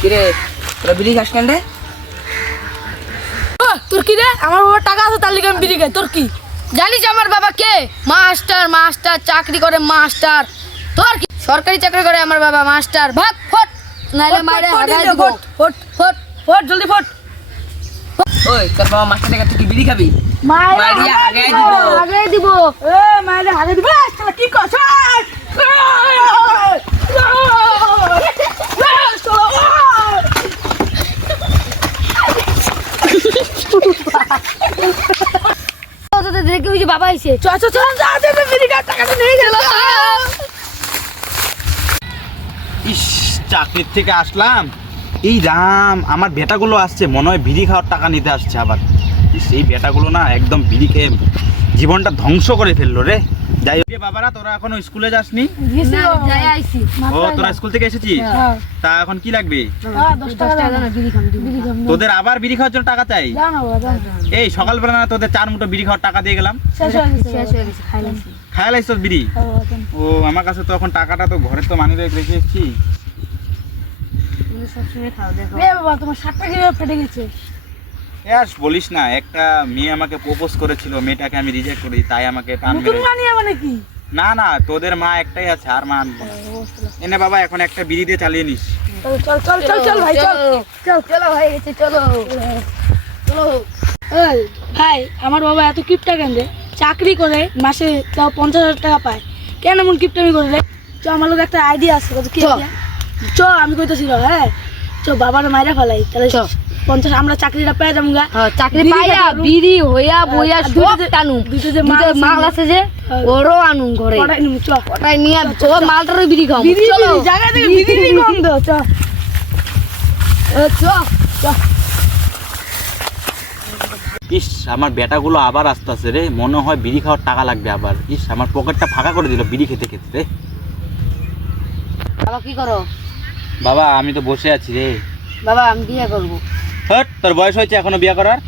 কিরে তোরা বিড়ি খাস কেন রে? তোর কি রে? আমার বাবার টাকা আছে তার লিগে আমি বিড়ি খাই। তোর কি? জানিস আমার বাবা কে? মাস্টার মাস্টার চাকরি করে মাস্টার। তোর কি? সরকারি চাকরি করে আমার বাবা মাস্টার। ভাগ ফট। নাইলে মাইরে হাগাই দিব। ফট ফট ফট জলদি ফট। ওই তোর বাবা মাস্টার থেকে তুই কি বিড়ি খাবি? হাগাই দিব। হাগাই দিব। এ হাগাই দিব। কি করছ? বাবা চ চ চ গেল ইস, চাকরির থেকে আসলাম। এই রাম, আমার বেটাগুলো আসছে। মনে হয় বিড়ি খাওয়ার টাকা নিতে আসছে আবার। এই বেটাগুলো না একদম বিড়ি খেয়ে জীবনটা ধ্বংস করে ফেলল রে। রে বাবারা তোরা এখনও স্কুলে যাসনি? না যাই আইছি। ও তোরা স্কুল থেকে এসেছিস? হ্যাঁ। তা এখন কি লাগবে? হ্যাঁ 10 টাকা দাও। না বিড়ি খাম বিড়ি খাম তোদের আবার বিড়ি খাওয়ার জন্য টাকা চাই? এই সকালবেলা না তোদের চার মুঠো বিড়ি খাওয়ার টাকা দিয়ে গেলাম। শেষ হয়ে গেছে। শেষ হয়ে বিড়ি? ও আমার কাছে তো এখন টাকাটা তো ঘরে তো মানি রেখে এসেছি এ বাবা তোমার শার্টটা কীভাবে ফেটে গেছে? আর বলিস না একটা মেয়ে আমাকে প্রপোজ করেছিল মেয়েটাকে আমি রিজেক্ট করি তাই আমাকে টান মেরে মানে কি না না তোদের মা একটাই আছে আর মা আনব না। এনে বাবা এখন একটা বিড়ি দিয়ে চালিয়ে নিস। চল চল চল চল ভাই চল। চল চলো। হয়ে গেছে চলো। চলো। এই ভাই আমার বাবা এত কিপটা কেন রে? চাকরি করে মাসে তাও পঞ্চাশ হাজার টাকা পায়। কেন এমন কিপটামি করে রে? চ আমার লোক একটা আইডিয়া আছে কত কি idea? চ আমি কইতেছি র, হ্যাঁ? চ বাবার মাইরা ফেলাই তাহলে পঞ্চাশ আমরা চাকরিটা পেয়ে যাব গা চাকরি পাইয়া বিড়ি হইয়া বইয়া সব টানু। দুইটা যে মাল আছে যে হ্যাঁ। ওরও আনুন ঘরে। ওটাই নিয়ে ও মালটারও বিড়ি খাও চলো। জায়গা থেকে বিড়ি চ ইস আমার বেটাগুলো আবার আসতেছে রে। মনে হয় বিড়ি খাওয়ার টাকা লাগবে আবার। ইস আমার পকেটটা ফাঁকা করে দিল বিড়ি খেতে খেতে রে। বাবা কি করো? বাবা আমি তো বসে আছি রে। বাবা আমি বিয়ে করব। হট তোর বয়স হয়েছে এখনও বিয়ে করার?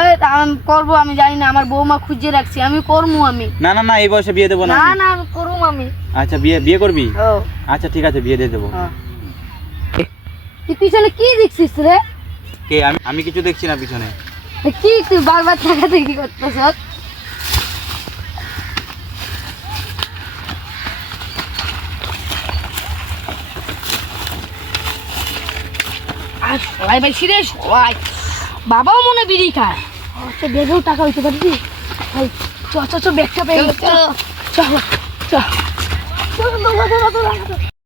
এই, আমি করব আমি জানি না আমার বৌমা খুঁজে রাখছি আমি করব আমি। না না না এই বয়সে বিয়ে দেবো না না আমি। না আমি করব আমি। আচ্ছা বিয়ে বিয়ে করবি? ও। আচ্ছা ঠিক আছে বিয়ে দিয়ে দেবো। হ্যাঁ। তুই পিছনে কি দেখছিস রে? কে আমি আমি কিছু দেখছি না পিছনে। কি তুই বারবার টাকা দেখি করতেছ? আর সবাই ভাই রে সবাই। বাবাও মনে বিড়ি খায়। আচ্ছা বেগেও টাকা হইতে পারবি ভাই চ চ চ ব্যাগটা পেয়ে গেছে। চ চ চল।